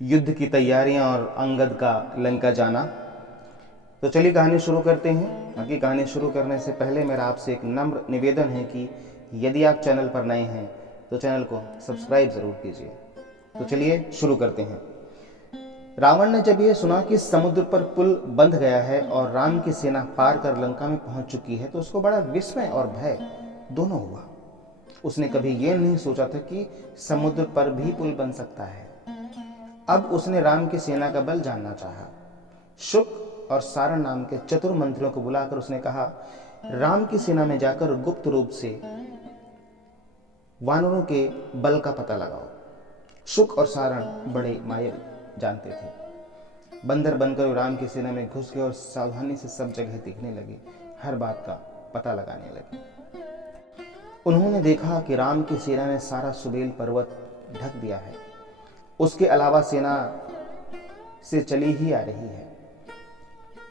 युद्ध की तैयारियां और अंगद का लंका जाना। तो चलिए कहानी शुरू करते हैं। बाकी कहानी शुरू करने से पहले मेरा आपसे एक नम्र निवेदन है कि यदि आप चैनल पर नए हैं तो चैनल को सब्सक्राइब ज़रूर कीजिए। तो चलिए शुरू करते हैं। रावण ने जब यह सुना कि समुद्र पर पुल बंध गया है और राम की सेना पार कर लंका में पहुंच चुकी है तो उसको बड़ा विस्मय और भय दोनों हुआ। उसने कभी यह नहीं सोचा था कि समुद्र पर भी पुल बन सकता है। अब उसने राम की सेना का बल जानना चाहा। शुक और सारण नाम के चतुर मंत्रियों को बुलाकर उसने कहा, राम की सेना में जाकर गुप्त रूप से वानरों के बल का पता लगाओ। शुक और सारण बड़े माहिर जानते थे। बंदर बनकर राम की सेना में घुस गए और सावधानी से सब जगह देखने लगे, हर बात का पता लगाने लगे। उन्होंने देखा कि राम की सेना ने सारा सुबेल पर्वत ढक दिया है। उसके अलावा सेना से चली ही आ रही है।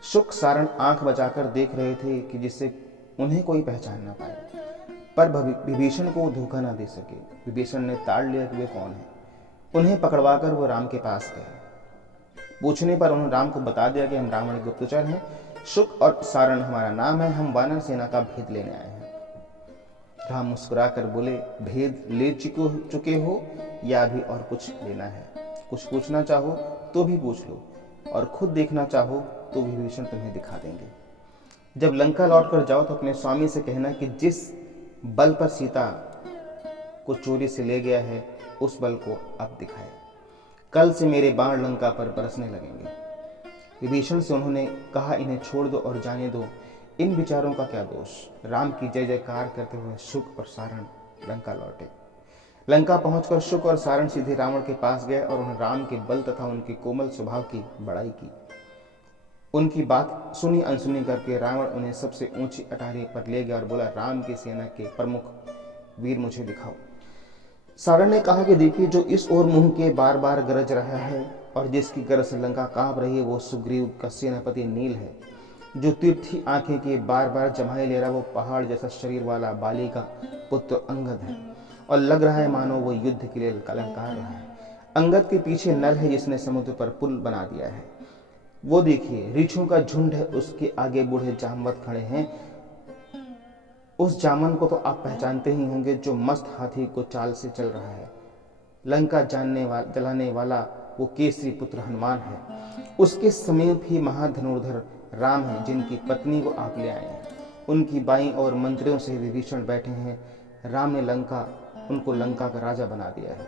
शुक सारण आंख बचाकर देख रहे थे कि जिससे उन्हें कोई पहचान ना पाए, पर विभीषण को धोखा ना दे सके। विभीषण ने ताड़ लिया कि वे कौन है। उन्हें पकड़वाकर वो राम के पास गए। पूछने पर उन्होंने राम को बता दिया कि हम रावण गुप्तचर हैं। शुक और सारण हमारा नाम है, हम वानर सेना का भेद लेने आए हैं। राम मुस्कुराकर बोले, भेद ले चुके हो या अभी और कुछ लेना है? कुछ पूछना चाहो तो भी पूछ लो, और खुद देखना चाहो तो विभीषण तुम्हें दिखा देंगे। जब लंका लौट कर जाओ तो अपने स्वामी से कहना कि जिस बल पर सीता को चोरी से ले गया है उस बल को अब दिखाए। कल से मेरे बाण लंका पर बरसने लगेंगे। विभीषण से उन्होंने कहा, इन्हें छोड़ दो और जाने दो, इन विचारों का क्या दोष। राम की जय जयकार करते हुए शुक और सारण लंका लौटे। लंका पहुंचकर शुक और सारण सीधे रावण के पास गए और उन्होंने राम के बल तथा उनके कोमल स्वभाव की बड़ाई की। उनकी बात सुनी अनसुनी करके रावण उन्हें सबसे ऊंची अटारी पर ले गया और बोला, राम की सेना के प्रमुख वीर मुझे दिखाओ। सारण ने कहा कि देखिए, जो इस ओर मुंह के बार बार गरज रहा है और जिसकी गरज से लंका कांप रही है वो सुग्रीव का सेनापति नील है। जो तीर्थी आंखें के बार बार जमाए ले रहा वो पहाड़ जैसा शरीर वाला बाली का पुत्र अंगद है, और लग रहा है मानो वो युद्ध के लिए ललकार रहा है। अंगद के पीछे नल है जिसने समुद्र पर पुल बना दिया है। वो देखिए, रीछों का झुंड है, उसके आगे बूढ़े जामवंत खड़े हैं। उस जामन को तो आप पहचानते ही होंगे जो मस्त हाथी को चाल से चल रहा है। लंका जलाने वाला वो केसरी पुत्र हनुमान है। उसके समीप ही महाधनुर्धर राम है जिनकी पत्नी को आप ले आए हैं। उनकी बाईं और मंत्रियों से विभीषण बैठे हैं। राम ने उनको लंका का राजा बना दिया है।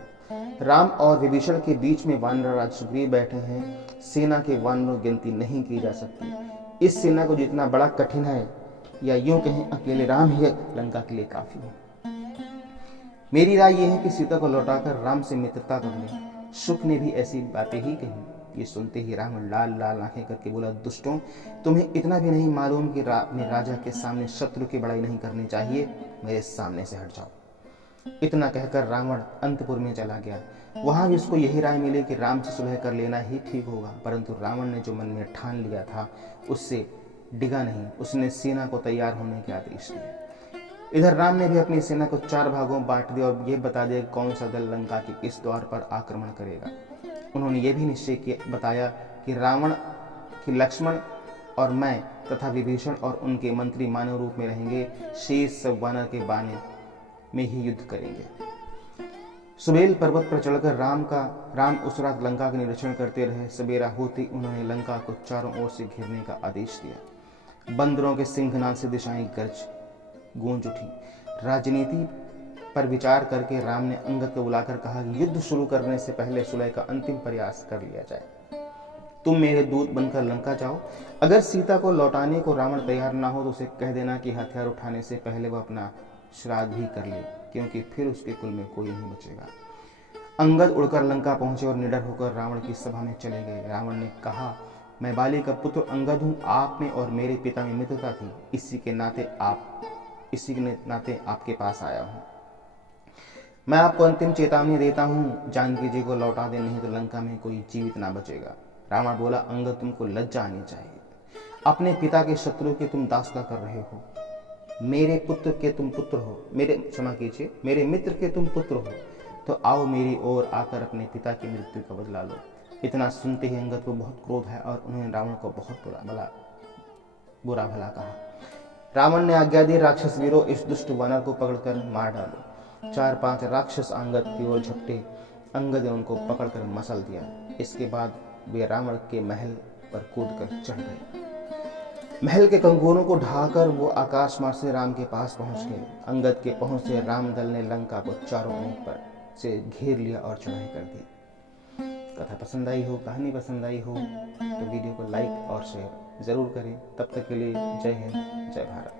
राम और विभीषण के बीच में वानर राज सुग्रीव बैठे हैं। सेना के वानरों गिनती नहीं की जा सकती। इस सेना को जितना बड़ा कठिन है, या यूं कहें अकेले राम ही लंका के लिए काफी है। मेरी राय यह है कि सीता को लौटाकर राम से मित्रता कर ले। शुक ने भी ऐसी बातें ही कही। ये सुनते ही रावण लाल लाल आंखें करके बोला, दुष्टों, तुम्हें इतना भी नहीं मालूम कि अपने राजा के सामने शत्रु की बड़ाई नहीं करनी चाहिए। मेरे सामने से हट जाओ। इतना कहकर रावण अंतपुर में चला गया। वहां भी उसको यही राय मिली कि राम से सुलह कर लेना ही ठीक होगा, परंतु रावण ने जो मन में ठान लिया था उससे डिगा नहीं। उसने सेना को तैयार होने के आदेश दिए। इधर राम ने भी अपनी सेना को 4 भागों बांट दिया और यह बता दिया कौन सा दल लंका के किस द्वार पर आक्रमण करेगा। उन्होंने यह भी निश्चय किया बताया कि रावण की लक्ष्मण और मैं तथा विभीषण और उनके मंत्री मानव रूप में रहेंगे। शेष सब वानर के बाने में ही युद्ध करेंगे। सुबेल पर्वत पर चढ़कर राम उस रात लंका का निरीक्षण करते रहे। सवेरा होते उन्होंने लंका को चारों ओर से घेरने का आदेश दिया। बंदरों के सिंहनाद से दिशाएं गूंज उठी। राजनीति पर विचार करके राम ने अंगद को बुलाकर कहा कि युद्ध शुरू करने से पहले सुलह का अंतिम प्रयास कर लिया जाए। तुम मेरे दूत बनकर लंका जाओ। अगर सीता को लौटाने को रावण तैयार ना हो तो उसे कह देना कि हथियार उठाने से पहले वह अपना श्राद्ध भी कर ले, क्योंकि फिर उसके कुल में कोई नहीं बचेगा। अंगद उड़कर लंका पहुंचे और निडर होकर रावण की सभा में चले गए। रावण ने कहा, मैं बाली का पुत्र अंगद हूं। आप में और मेरे पिता में मित्रता थी, इसी के नाते आपके पास आया हूं। मैं आपको अंतिम चेतावनी देता हूं, जानकी जी को लौटा दे, नहीं तो लंका में कोई जीवित ना बचेगा। रावण बोला, अंगद, तुमको लज्जा आनी चाहिए। अपने पिता के शत्रु के तुम दास्ता कर रहे हो। मेरे पुत्र के तुम पुत्र हो, मेरे मित्र के तुम पुत्र हो, तो आओ मेरी ओर आकर अपने पिता की मृत्यु का बदला लो। इतना सुनते ही अंगद को बहुत क्रोध है और उन्होंने रावण को बहुत बुरा भला कहा। रावण ने आज्ञा दी, राक्षस वीरों, इस दुष्ट वानर को पकड़कर मार डालो। 4-5 राक्षस अंगद की ओर झपटे। अंगद ने उनको पकड़कर मसल दिया। इसके बाद वे रावण के महल पर कूदकर चढ़ गए। महल के कंगोरों को ढाकर वो आकाश मार्ग से राम के पास पहुंच गए। अंगद के पहुंच से राम दल ने लंका को चारों ओर पर से घेर लिया और चढ़ाई कर दी। कथा पसंद आई हो, कहानी पसंद आई हो तो वीडियो को लाइक और शेयर जरूर करें। तब तक के लिए जय हिंद, जय भारत।